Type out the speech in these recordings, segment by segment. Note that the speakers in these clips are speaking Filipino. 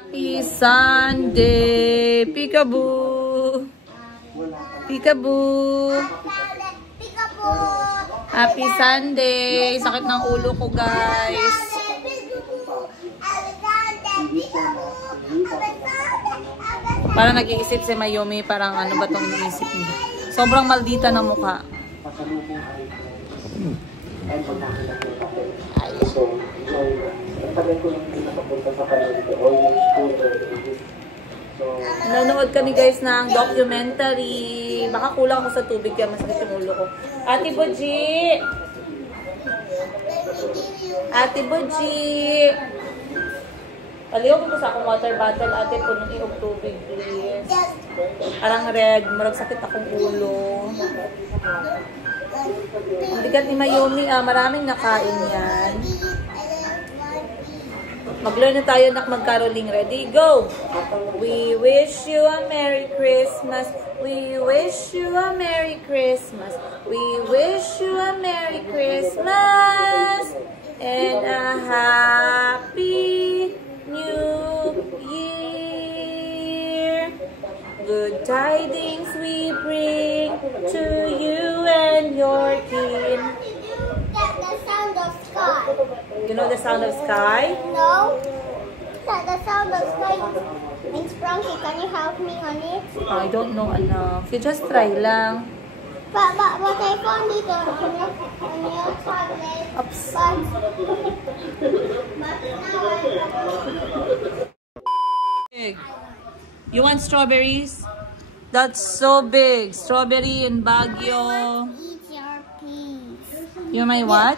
Happy Sunday, Peekaboo! Peekaboo! Happy Sunday! Sakit ng ulo ko, guys. Parang nag-iisip si Mayumi, parang ano ba itong iniisip niya. Sobrang maldita na mukha. Nanonood kami guys ng documentary. Baka kulang ako sa tubig kaya masakit yung ulo ko. Ate Boji! Ate Boji! Paliw ko sa akong water bottle, ate, punong iog tubig, please. Parang red, marag sakit akong ulo. Ang bigat ni Mayumi, maraming nakain yan. Mag-learn na tayo nak mag-caroling. Ready? Go! We wish you a Merry Christmas. We wish you a Merry Christmas. We wish you a Merry Christmas. And a Happy New Year. Good tidings we bring to you and your kin. The sound of sky. You know the sound of sky? No. The sound of sky means Frankie. Can you help me on it? I don't know enough. You just try lang. But I found it on your tablet. Oops. You want strawberries? That's so big. Strawberry in Baguio. Eat your peas. You my what?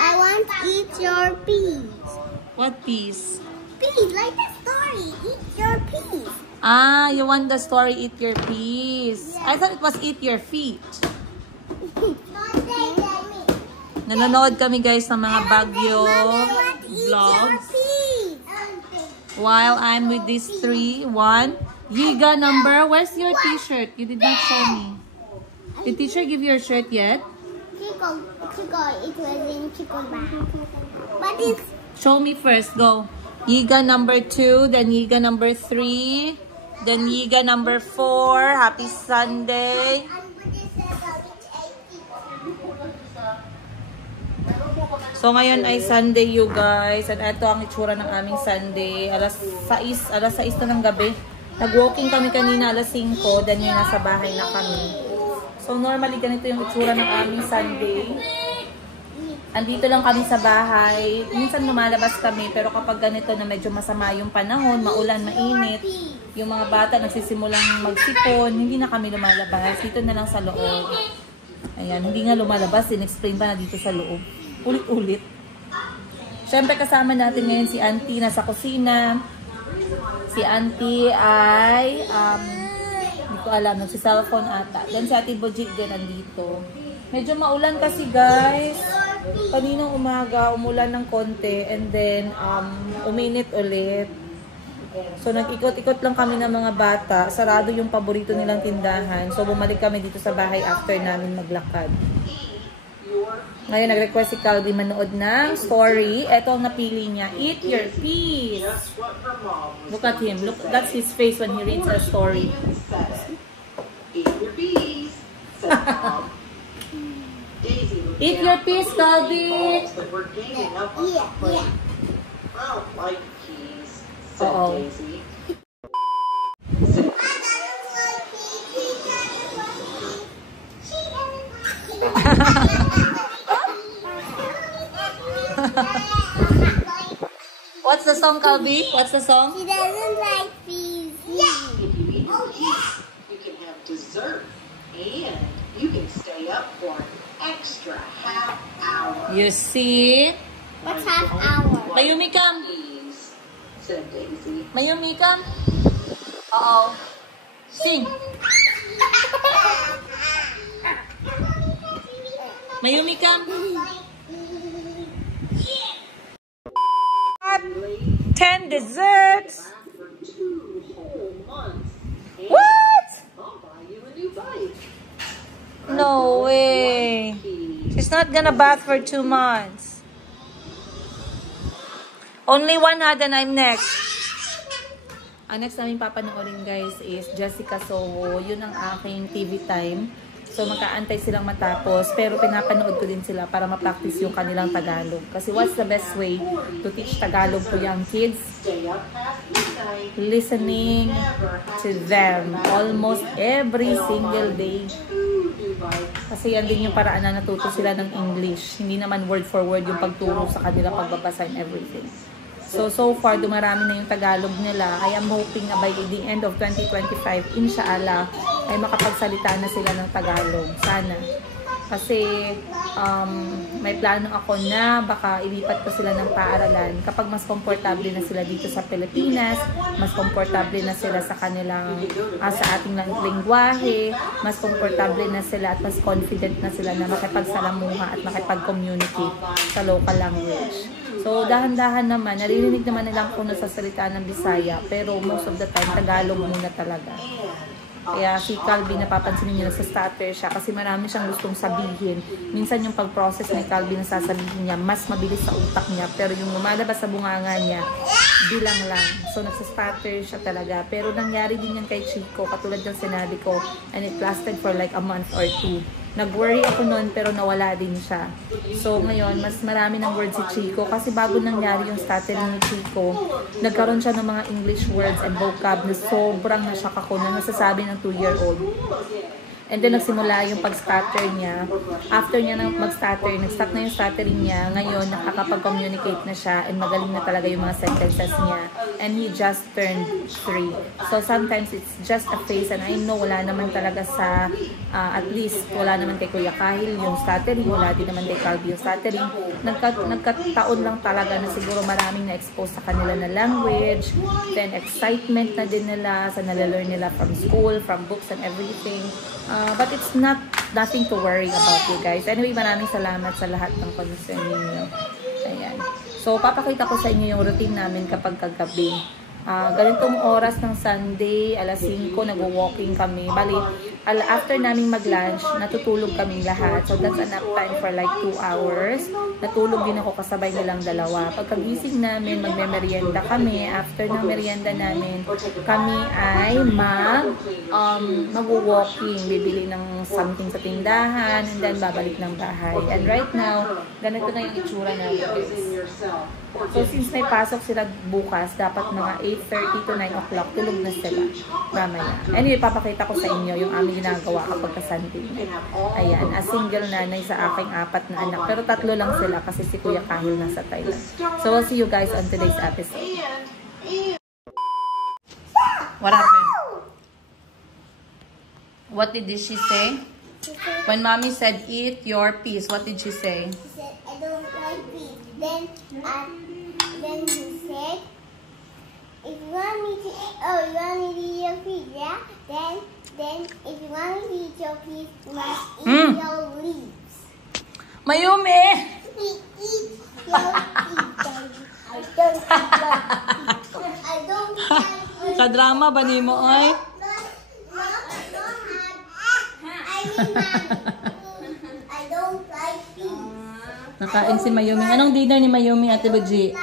I want to eat your peas. What piece? Peas, like the story. Eat your peas. Ah, you want the story Eat Your Peas. I thought it was Eat Your Feet. Nanonood kami guys ng mga Baguio vlogs. While I'm with these three. One, Yiga number. Where's your t-shirt? You did not show me. Did teacher give you your shirt yet? Chico, it was in Chico bag. But it's... Show me first. Go. Yiga number 2, then Yiga number 3, then Yiga number 4. Happy Sunday. So ngayon ay Sunday you guys. At ito ang itsura ng aming Sunday. Alas 6 na ng gabi. Nag-walking kami kanina alas 5. Then yun nasa bahay na kami. So normally ganito yung itsura ng aming Sunday. Andito lang kami sa bahay. Minsan lumalabas kami pero kapag ganito na medyo masama yung panahon, maulan, mainit, yung mga bata nagsisimulang magsipon, hindi na kami lumalabas. Dito na lang sa loob. Ayan, hindi nga lumalabas. In-explain pa na dito sa loob. Ulit-ulit. Siyempre kasama natin ngayon si Auntie nasa kusina. Si Auntie ay hindi ko alam, nagsi-cellphone ata. Then si Ate Boji din nandito. Medyo maulan kasi guys. Kaninang umaga umulan ng konti and then uminit ulit. So nag-ikot-ikot lang kami ng mga bata. Sarado yung paborito nilang tindahan. So bumalik kami dito sa bahay after namin maglakad. Ngayon, nag-request si Calvin manood ng story. Ito ang napili niya. Eat Your Peas. Look at him. Look, that's his face when he reads a story. Eat your peas. Eat your peas, Calvin. Yeah. I don't like peas, said Uh-oh. Daisy. What's the song, Calvin? What's the song? She doesn't like peas. Yeah. If you eat peas, you can have dessert, and you can stay up for an extra half hour. You see? What's half hour? Mayumi, come. Peas, said Daisy. Mayumi, come. Uh-oh. Sing. Mayumi, come. 10 desserts. For 2 whole months. And What? I'll buy you a new bike. No way. She's not gonna bath for 2 months. Only one had and I'm next. Ang next namin papanoorin guys is Jessica Soho. Yun ang aking TV time. So magkaantay silang matapos. Pero pinapanood ko din sila para ma-practice yung kanilang Tagalog. Kasi what's the best way to teach Tagalog to young kids? Listening to them almost every single day. Kasi yan din yung paraan na natuto sila ng English. Hindi naman word for word yung pagturo sa kanila, pagbabasa and everything. So far, dumarami na yung Tagalog nila. I am hoping na by the end of 2025, inshallah, ay makapagsalita na sila ng Tagalog. Sana. Kasi may plano ako na baka ilipat ko sila ng paaralan kapag mas komportable na sila dito sa Pilipinas, mas komportable na sila sa kanilang, sa ating lingwahe, mas komportable na sila at mas confident na sila na makipagsalamuha at makipag-communicate sa local language. So, dahan-dahan naman, naririnig naman nilang kung nasasalita ng Bisaya, pero most of the time, Tagalog muna talaga. Kaya si Calvin, napapansin niyo, nagsa-stutter siya kasi marami siyang gustong sabihin. Minsan yung pag-process ni Calvin na sasabihin niya, mas mabilis sa utak niya, pero yung lumalabas sa bunganga niya, bilang lang. So, nagsa-stutter siya talaga. Pero nangyari din yan kay Chico, katulad ng sinabi ko, and it lasted for like a month or 2. Nag-worry ako noon pero nawala din siya. So ngayon, mas marami ng words si Chico kasi bago nangyari yung stuttering ni Chico, nagkaroon siya ng mga English words and vocab na sobrang nashock ako na nasasabi ng 2-year-old. And then nagsimula yung pag-stutter niya. After niya mag-stutter, nag-stop na yung stuttering niya. Ngayon, nakakapag-communicate na siya and magaling na talaga yung mga sentences niya. And he just turned 3. So sometimes it's just a phase and I know wala naman talaga sa, at least wala naman kay Kuya Kahil yung stuttering, wala din naman kay Calvi yung stuttering. Nagkataon lang talaga na siguro maraming na-expose sa kanila na language, then excitement na din nila sa nalalearn nila from school, from books and everything. But it's nothing to worry about, you guys. Anyway, maraming salamat sa lahat ng concern ninyo. Ayan. So, papakita ko sa inyo yung routine namin kapag kagabi. Ganitong oras ng Sunday, alas 5, nag-walking kami. Bali, after namin mag-lunch, natutulog kaming lahat. So, that's enough time for like 2 hours. Natulog din ako kasabay nilang dalawa. Pagkagising namin, magme-merienda kami. After ng merienda namin, kami ay mag-walking. Bibili ng something sa tindahan, and then babalik ng bahay. And right now, ganito na yung itsura namin. So, since may pasok sila bukas, dapat mga 8:30 to 9 o'clock, tulog na sila. Mamaya. Anyway, papakita ko sa inyo yung aming ginagawa kapag ka-Sunday. Ayan, a single nanay sa aking 4 na anak. Pero 3 lang sila kasi si Kuya Kahil nasa Thailand. So, we'll see you guys on today's episode. What happened? What did she say? When mommy said, eat your piece, what did she say? She said, I don't like beef. Then he said, if you want me to, you want me to eat your piece, yeah? Then if you want me to eat your piece, you must eat your leaves. Mayumi! Eat your leaves. I don't like beef. I don't like beef. Kadrama ba ni mo, oy? I don't like beef. Nakain si Mayumi. Anong dinner ni Mayumi, Ate Baji?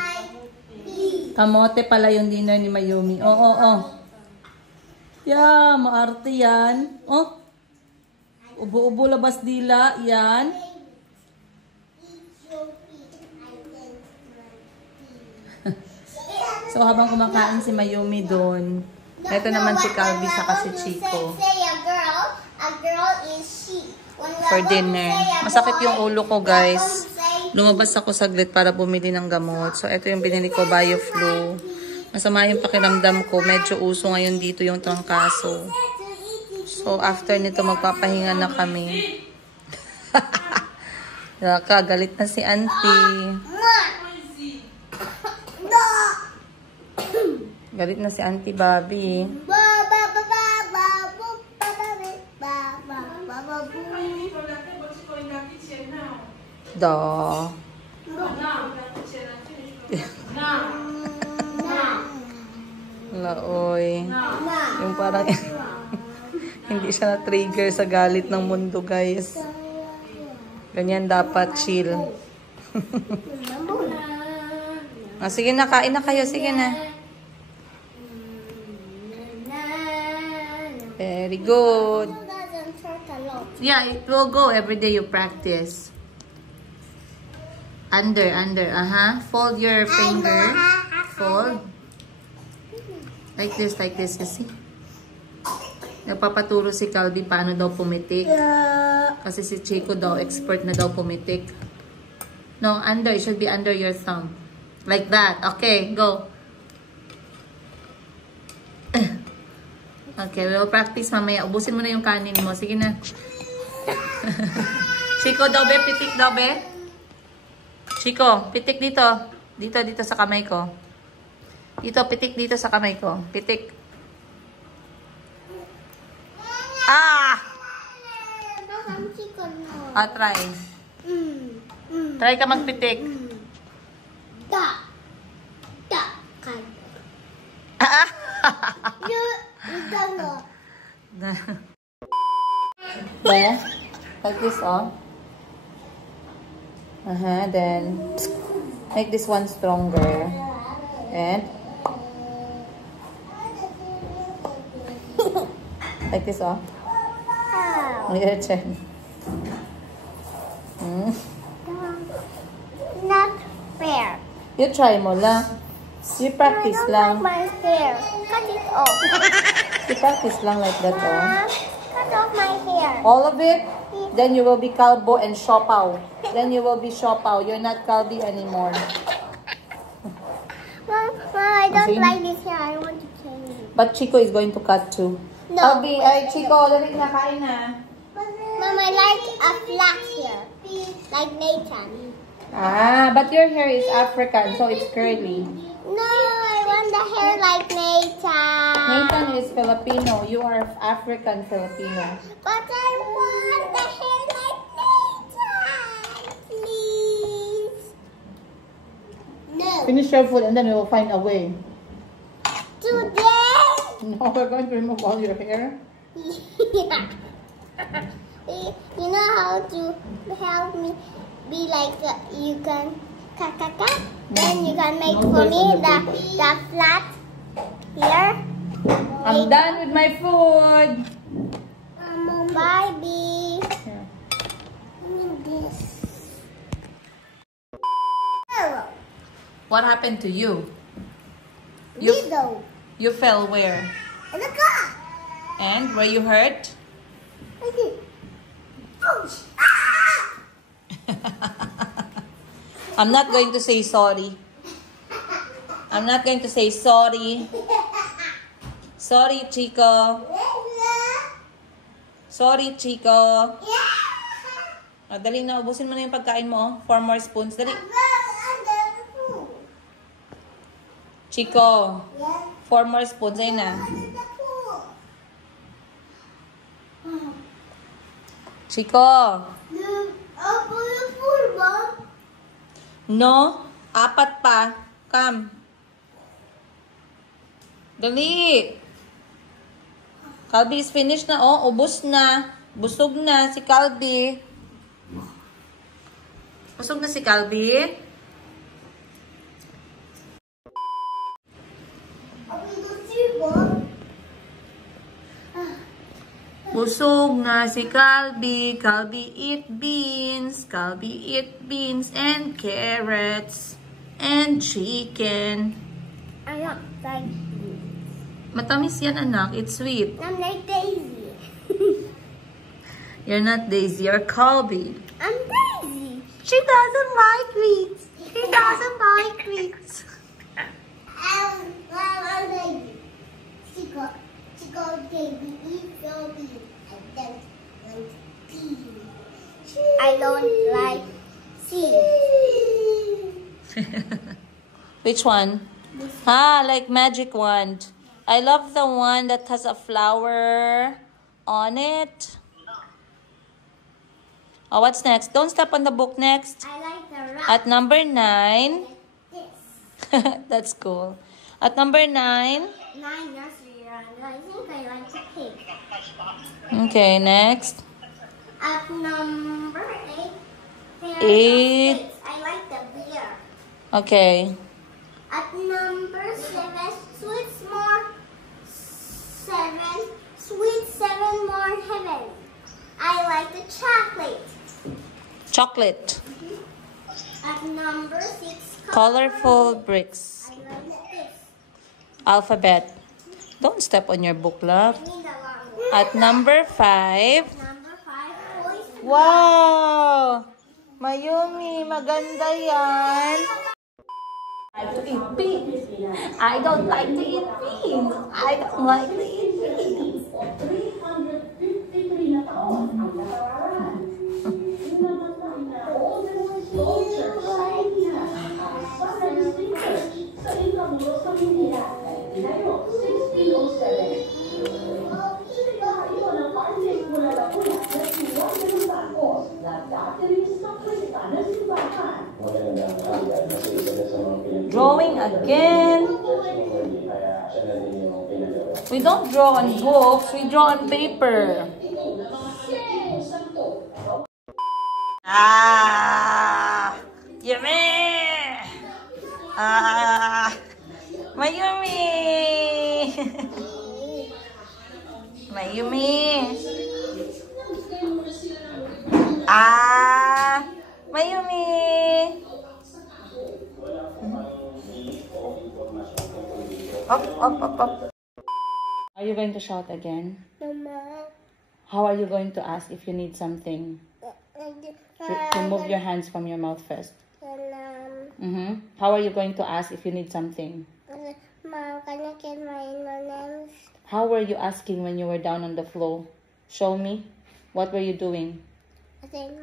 Kamote pala yung dinner ni Mayumi. Oo. Yeah, maarte yan. Oh. Ubo-ubo labas dila. Yan. So, habang kumakain si Mayumi doon, ito naman si Calvi sa si Chico. A girl is she. For dinner. Masakit yung ulo ko, guys. Lumabas ako saglit para bumili ng gamot. So, ito yung binili ko, BioFlu. Masama yung pakiramdam ko. Medyo uso ngayon dito yung trangkaso. So, after nito, magpapahinga na kami. Nakagalit na si auntie. Galit na si Auntie Bobby. Da. Laoy. Yung parang hindi siya na-trigger sa galit ng mundo, guys. Ganyan dapat, chill. Sige na, kain na kayo. Sige na. Very good. It doesn't hurt a lot. Yeah, it will go every day you practice. Under. Fold your finger. Fold. Like this, you see? Nagpapaturo si Calby paano daw pumitik. Kasi si Chico daw, expert na daw pumitik. No, under. It should be under your thumb. Like that. Okay, go. Okay, we'll practice mamaya. Ubusin mo na yung kanin mo. Sige na. Chico, dobe, pitik, dobe. Chico, pitik dito. Dito sa kamay ko. Dito, pitik dito sa kamay ko. Pitik. Ah! Try. Try ka magpitik. There. Like this, oh. Then make this one stronger. And like this, oh. Your turn. Not fair. You try mo lang. You practice I don't lang. like my hair. Cut it off. You practice lang like that, oh. Cut off my hair. All of it, then you will be Calbo and Siopaw. Then you will be Siopaw. You're not Calby anymore. Mom, I don't Okay. like this hair. I want to change it. But Chico is going to cut too. No. Calby, ay Chico, dali na, kain na. Mom, I like a flat hair. Like Nathan. But your hair is African, so it's curly. No, I want the hair like Nathan. Nathan is Filipino. You are African Filipino. But I want the hair like Nathan. Please. No. Finish your food and then we will find a way. Today? No, we're going to remove all your hair. Yeah. You know how to help me be like you can cut. Then you can make for me the flat here. I'm done with my food. Bye, B. Yeah. What happened to you? Widow. You fell where? In the car. And were you hurt? Ouch. Ah! I'm not going to say sorry. I'm not going to say sorry. Sorry, Chico. Sorry, Chico. Dali na, ubusin mo na yung pagkain mo. 4 more spoons. Dali. Chico. 4 more spoons. Ayun na. Chico. No. 4 pa. Come. Dali. Calby is finished na. Oh, ubos na. Busog na si Calby. Busog na si Calby. Busog na si Calby. Calby eat beans. Calby eat beans and carrots and chicken. I don't like Matamis yan, anak. It's sweet. I'm like Daisy. You're not Daisy. You're Calby. I'm Daisy. She doesn't like meat. She doesn't like meat. I'm Daisy. Chico, Daisy, eat your beans. I don't like seeds. Which one? Like magic wand. I love the one that has a flower on it. Oh, what's next? Don't step on the book next. I like the rock. At number 9. This. That's cool. At number 9. 9 nursery rhymes. I think I like the pig. Okay, next. At number 8. 8. I like the beer. Okay. At number 7, sweet s'more. 7, sweet Chocolate. At number 6, Colorful bricks. I love this. Alphabet. Don't step on your book, love. I need a long one. At number 5. Number 5, toys. Wow! Mayumi, maganda yan. I like to eat beans. I don't like to eat beans. I don't like to eat beans. Drawing again. We don't draw on books, we draw on paper. Ah, yummy! Ah, Mayumi! Mayumi! Ah, Mayumi! Up, up, up, up. Are you going to shout again? Mama. How are you going to ask if you need something? Remove your hands from your mouth first. How are you going to ask if you need something? Mom, can I get my M&M's? How were you asking when you were down on the floor? Show me. What were you doing? I said,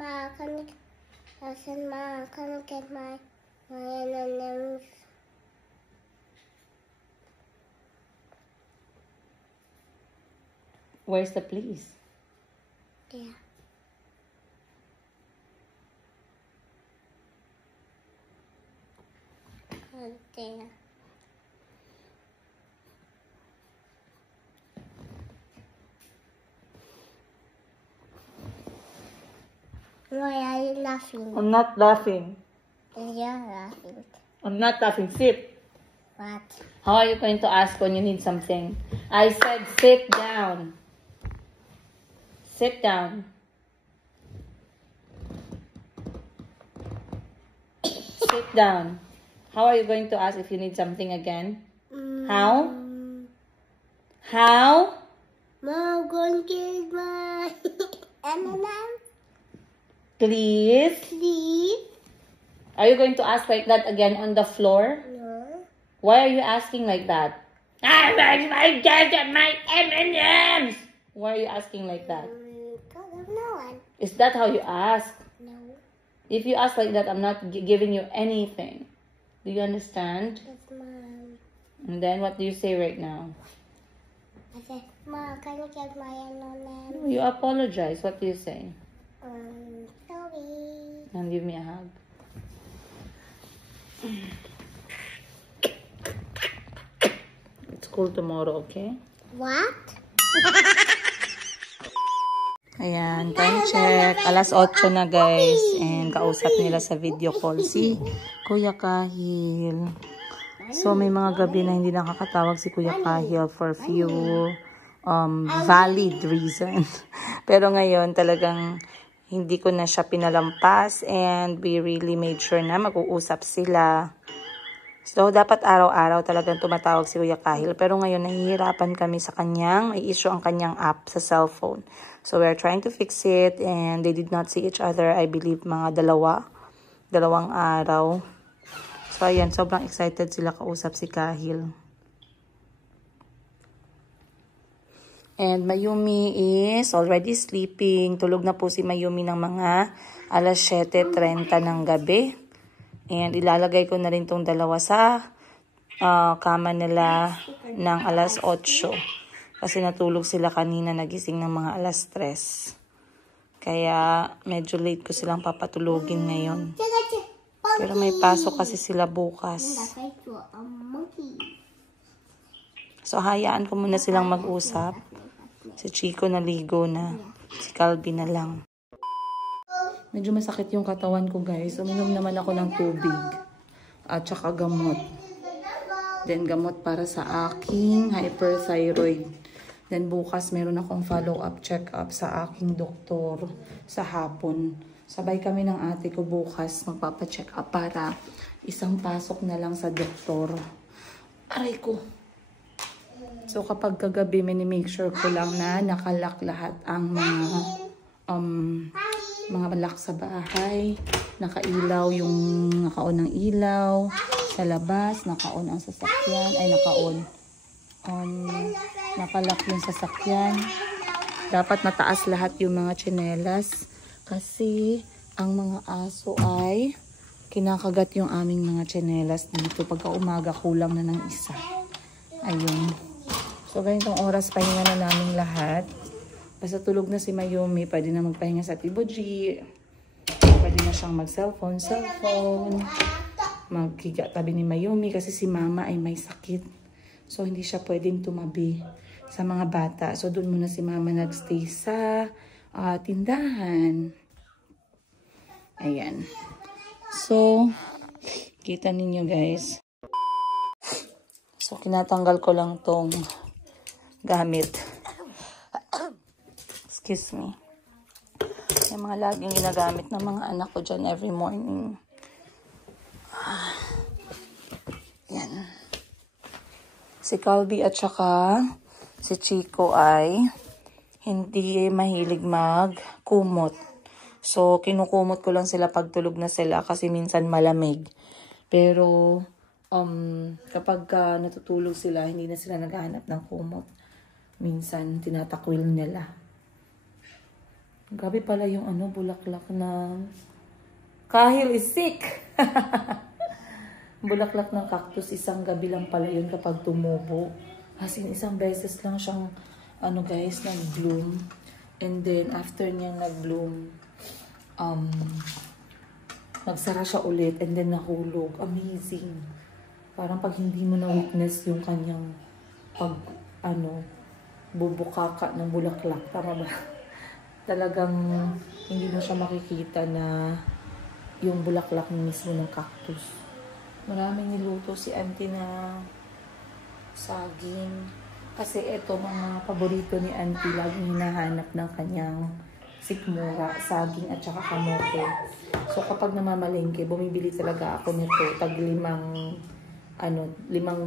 Mom, can I get my M&M's? Where's the please? Yeah. There. Why are you laughing? I'm not laughing. You're laughing. I'm not laughing. Sit. What? How are you going to ask when you need something? I said sit down. Sit down. Sit down. How are you going to ask if you need something again? How? How? Mom, go and get my M&M's. Please? Please? Are you going to ask like that again on the floor? No. Why are you asking like that? I want my dad my M&M's. Why are you asking like that? Because of no one. Is that how you ask? No. If you ask like that, I'm not giving you anything. Do you understand? Yes, Mom. And then what do you say right now? I said, Mom, can you get my M&M's? You apologize. What do you say? Sorry. And give me a hug. It's cool tomorrow, okay? What? Ayan, time check. Alas 8 na guys. And kausap nila sa video call si Kuya Kahil. So may mga gabi na hindi nakakatawag si Kuya Kahil for few valid reasons. Pero ngayon talagang hindi ko na siya pinalampas and we really made sure na mag-uusap sila. So, dapat araw-araw talagang tumatawag si Kuya Kahil. Pero ngayon, nahihirapan kami sa kanyang, may issue ang kanyang app sa cellphone. So, we're trying to fix it and they did not see each other, I believe, mga dalawang araw. So, ayan, sobrang excited sila kausap si Kahil. And Mayumi is already sleeping. Tulog na po si Mayumi ng mga alas 7:30 ng gabi. And ilalagay ko na rin tong dalawa sa kama nila ng alas 8. Kasi natulog sila kanina, nagising ng mga alas 3. Kaya medyo late ko silang papatulogin ngayon. Pero may pasok kasi sila bukas. So hayaan ko muna silang mag-usap. Si Chico naligo na. Si Calvin na lang. Medyo masakit yung katawan ko guys. Uminom naman ako ng tubig. At saka gamot. Then gamot para sa aking hyperthyroid. Then bukas meron akong follow-up check-up sa aking doktor sa hapon. Sabay kami ng ate ko bukas magpapacheck up para isang pasok na lang sa doktor. Aray ko. So kapag kagabi, make sure ko lang na nakalock lahat ang mga lock sa bahay. Nakailaw yung naka-on ng ilaw. Sa labas, naka-on ang sasakyan. Ay, naka-on. Nakalock yung sasakyan. Dapat mataas lahat yung mga tsinelas. Kasi ang mga aso ay kinakagat yung aming mga tsinelas dito. Pagka umaga, kulang na ng isa. Ayun. So, ganitong oras, pahinga na namin lahat. Basta tulog na si Mayumi, pwede na magpahinga sa Tiboji. Pwede na siyang mag-cellphone. Maghiga tabi ni Mayumi kasi si Mama ay may sakit. So, hindi siya pwedeng tumabi sa mga bata. So, doon muna si Mama nagstay sa tindahan. Ayan. So, kita ninyo guys. So, kinatanggal ko lang tong gamit. Excuse me. Yung mga laging ginagamit ng mga anak ko dyan every morning. Yan. Si Calby at saka si Chico ay hindi mahilig magkumot. So, kinukumot ko lang sila pag tulog na sila kasi minsan malamig. Pero, kapag natutulog sila, hindi na sila naghahanap ng kumot. Minsan, tinatakwil nila. Grabe pala yung bulaklak na kahil is sick. Bulaklak ng cactus, isang gabi lang pala yun kapag tumubo. As in, isang beses lang siyang, guys, nag-bloom. And then, after niyang nag-bloom, nagsara siya ulit and then nahulog. Amazing. Parang pag hindi mo na-witness yung kanyang bubukaka ng bulaklak. Tama ba? Talagang hindi mo siya makikita na yung bulaklak mismo ng cactus. Maraming niluto si auntie na saging. Kasi ito mga paborito ni auntie. Laging hinahanap ng kanyang sikmura, saging at saka kamote. So kapag namamalengke, bumibili talaga ako nito. Tag 5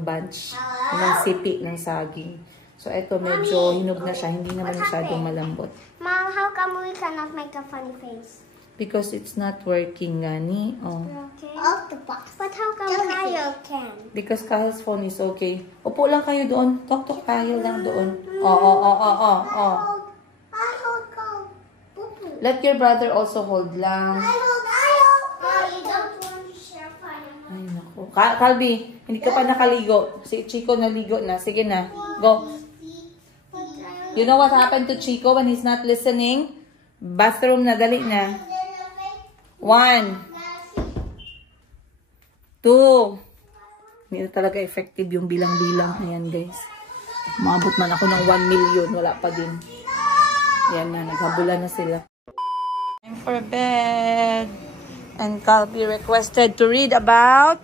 bunch ng sipi ng saging. So, ito medyo hinog na siya. Hindi naman masyadong malambot. Mom, how come we cannot make a funny face? Because it's not working, Gani. Oh. Okay. But how come Kyle can? Because Kyle's phone is okay. Upo lang kayo doon. Talk to Kyle lang doon. Oh. I hold Kyle. Let your brother also hold lang. I hold. You don't want to share fun. Ay, naku. Calby, hindi ka pa nakaligo. Si Chico naligo na. Sige na. Go. You know what happened to Chico when he's not listening? Bathroom na, dali na. 1, 2. Hindi na talaga effective yung bilang-bilang. Ayan guys. Umabot man ako ng 1 million. Wala pa din. Ayan na, naghabulan na sila. Time for bed. And Calby requested to read about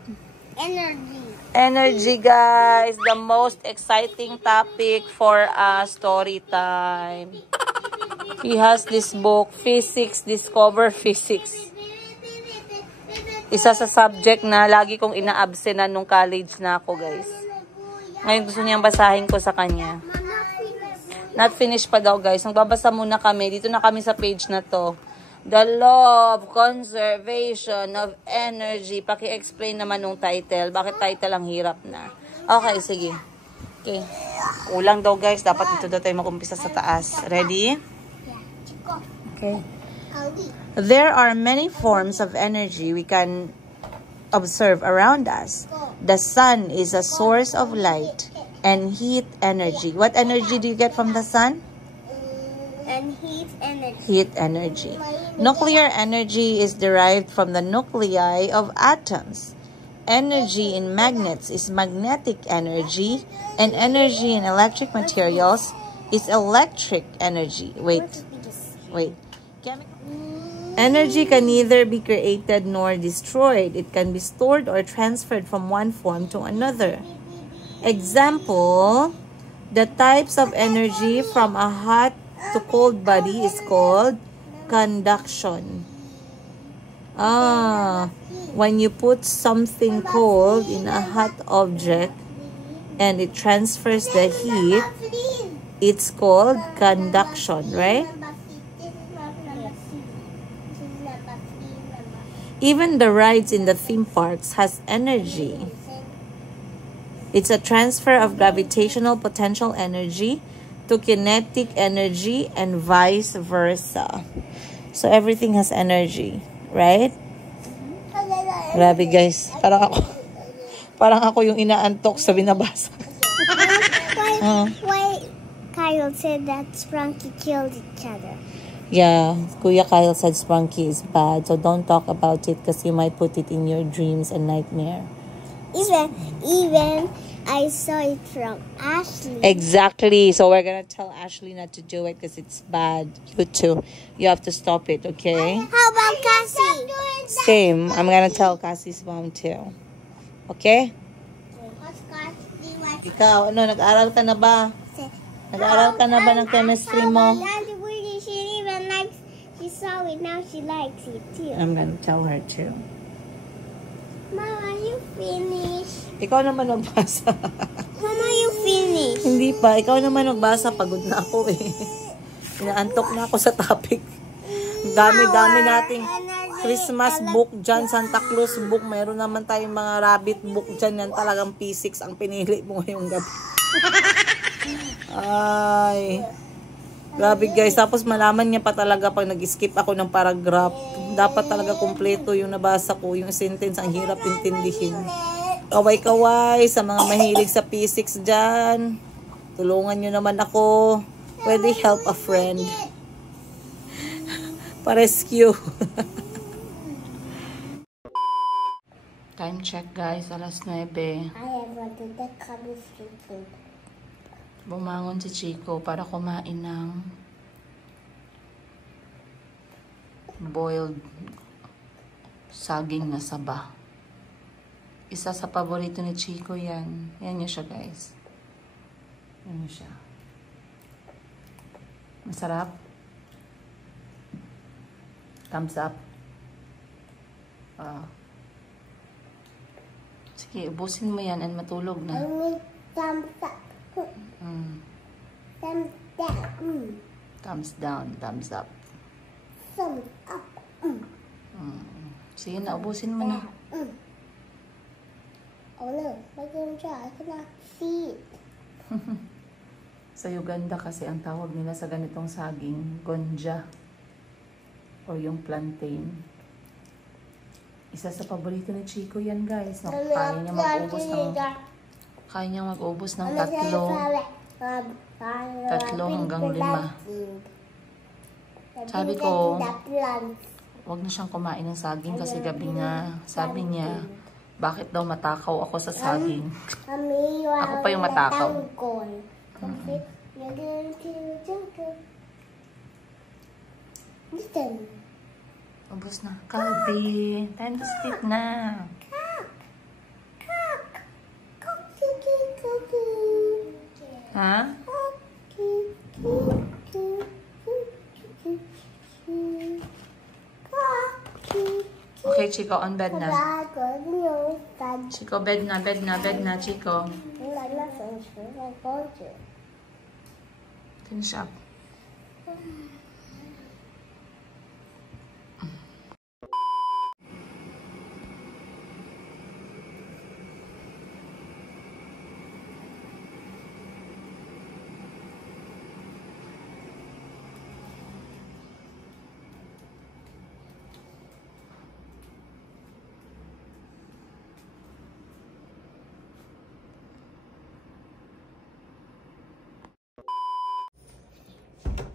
energy, guys. The most exciting topic for a story time. He has this book, Physics, Discover Physics. Isa sa subject na lagi kong ina-absenan nung college na ako, guys. Ngayon gusto niyang basahin ko sa kanya. Not finished pa daw, guys. Nagbabasa muna kami. Dito na kami sa page na to. The Law of Conservation of Energy. Paki-explain naman nung title. Bakit title ang hirap na? Okay, sige. Okay. Kulang daw, guys. Dapat dito daw tayo mag-umpisa sa taas. Ready? Okay. There are many forms of energy we can observe around us. The sun is a source of light and heat energy. What energy do you get from the sun? And heat energy. Heat energy. Nuclear energy is derived from the nuclei of atoms. Energy in magnets is magnetic energy, and energy in electric materials is electric energy. Wait. Energy can neither be created nor destroyed. It can be stored or transferred from one form to another. Example, the types of energy from a hot to cold body is called conduction. When you put something cold in a hot object and it transfers the heat, it's called conduction, right? Even the rides in the theme parks has energy. It's a transfer of gravitational potential energy to kinetic energy and vice versa. So everything has energy, right? Grabe guys, parang ako yung inaantok sa binabasa. Why Kyle said that Sprunky killed each other? Yeah, Kuya Kyle said Sprunky is bad, so don't talk about it because you might put it in your dreams and nightmare. Even I saw it from Ashley. Exactly. So we're gonna tell Ashley not to do it because it's bad. You too. You have to stop it, okay? How about Cassie? Same. I'm gonna tell Cassie's mom too. Okay? What's Cassie? Ikaw, ano, nag-aral ka na ba? Nag-aral ka na ba ng chemistry mo? She even likes. She saw it now. She likes it too. I'm gonna tell her too. Mama, you finished? Ikaw naman nagbasa. Mama, you finished? Hindi pa. Ikaw naman nagbasa. Pagod na ako eh. Inaantok na ako sa topic. Dami-dami nating Christmas book dyan, Santa Claus book. Mayroon naman tayong mga rabbit book dyan. Yan talagang P6 ang pinili mo ngayong gabi. Ay. Grabe guys. Tapos malaman niya pa talaga pag nag-skip ako ng paragraph. Dapat talaga kumpleto yung nabasa ko. Yung sentence ang hirap intindihin. Kaway-kaway sa mga mahilig sa P6 dyan. Tulungan nyo naman ako. Pwede help a friend. Pa-rescue. Time check guys. Alas 9. I have wanted the chemistry food. Bumangon si Chico para kumain ng boiled saging na saba. Isa sa paborito ni Chico yan. Yan yun siya guys. Yan yun siya. Masarap. Thumbs up. Sige, ubusin mo yan and matulog I na. need thumbs up. Thumbs down. Thumbs down, thumbs up. Thumbs up. Sige na, ubusin mo na. Oh no, I cannot see it. Sa Uganda kasi ang tawag nila sa ganitong saging, gonja. O yung plantain. Isa sa paborito ni Chico yan guys. Kaya niya mag-ubos ng tatlo hanggang 5. Sabi ko, wag na siyang kumain ng saging kasi gabi nga. Sabi niya, bakit daw matakaw ako sa saging? Ako pa yung matakaw. Listen. Ubus na. Calby, time to sleep na. Ha? Okay, Chico, on bed na. Chico, bed na, Chico. Finish up.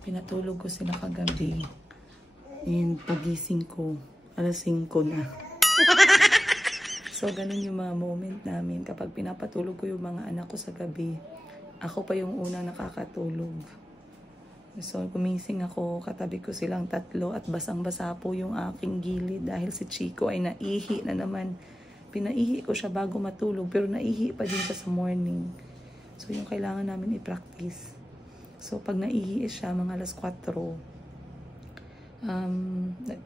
Pinatulog ko sila kagabi. And pagising ko, alas 5 na. So, ganun yung mga moment namin. Kapag pinapatulog ko yung mga anak ko sa gabi, ako pa yung unang nakakatulog. So, kumising ako, katabi ko silang tatlo at basang-basa po yung aking gilid dahil si Chico ay naihi na naman. Pinaihi ko siya bago matulog, pero naihi pa din siya sa morning. So, yung kailangan namin i-practice. So, pag naihi siya, mga alas 4,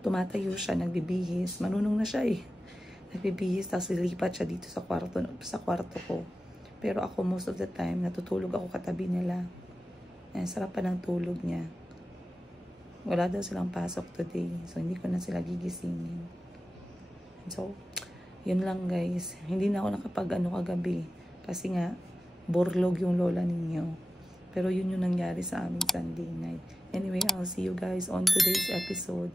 tumatayo siya, nagbibihis. Marunong na siya eh. Nagbibihis, tapos lilipat siya dito sa kwarto ko. Pero ako, most of the time, natutulog ako katabi nila. Sarap pa ng tulog niya. Wala daw silang pasok today. So, hindi ko na sila gigisingin. So, yun lang guys. Hindi na ako nakapag-ano kagabi. Kasi nga, borlog yung lola ninyo. Pero yun yung nangyari sa aming Sunday night. Anyway, I'll see you guys on today's episode.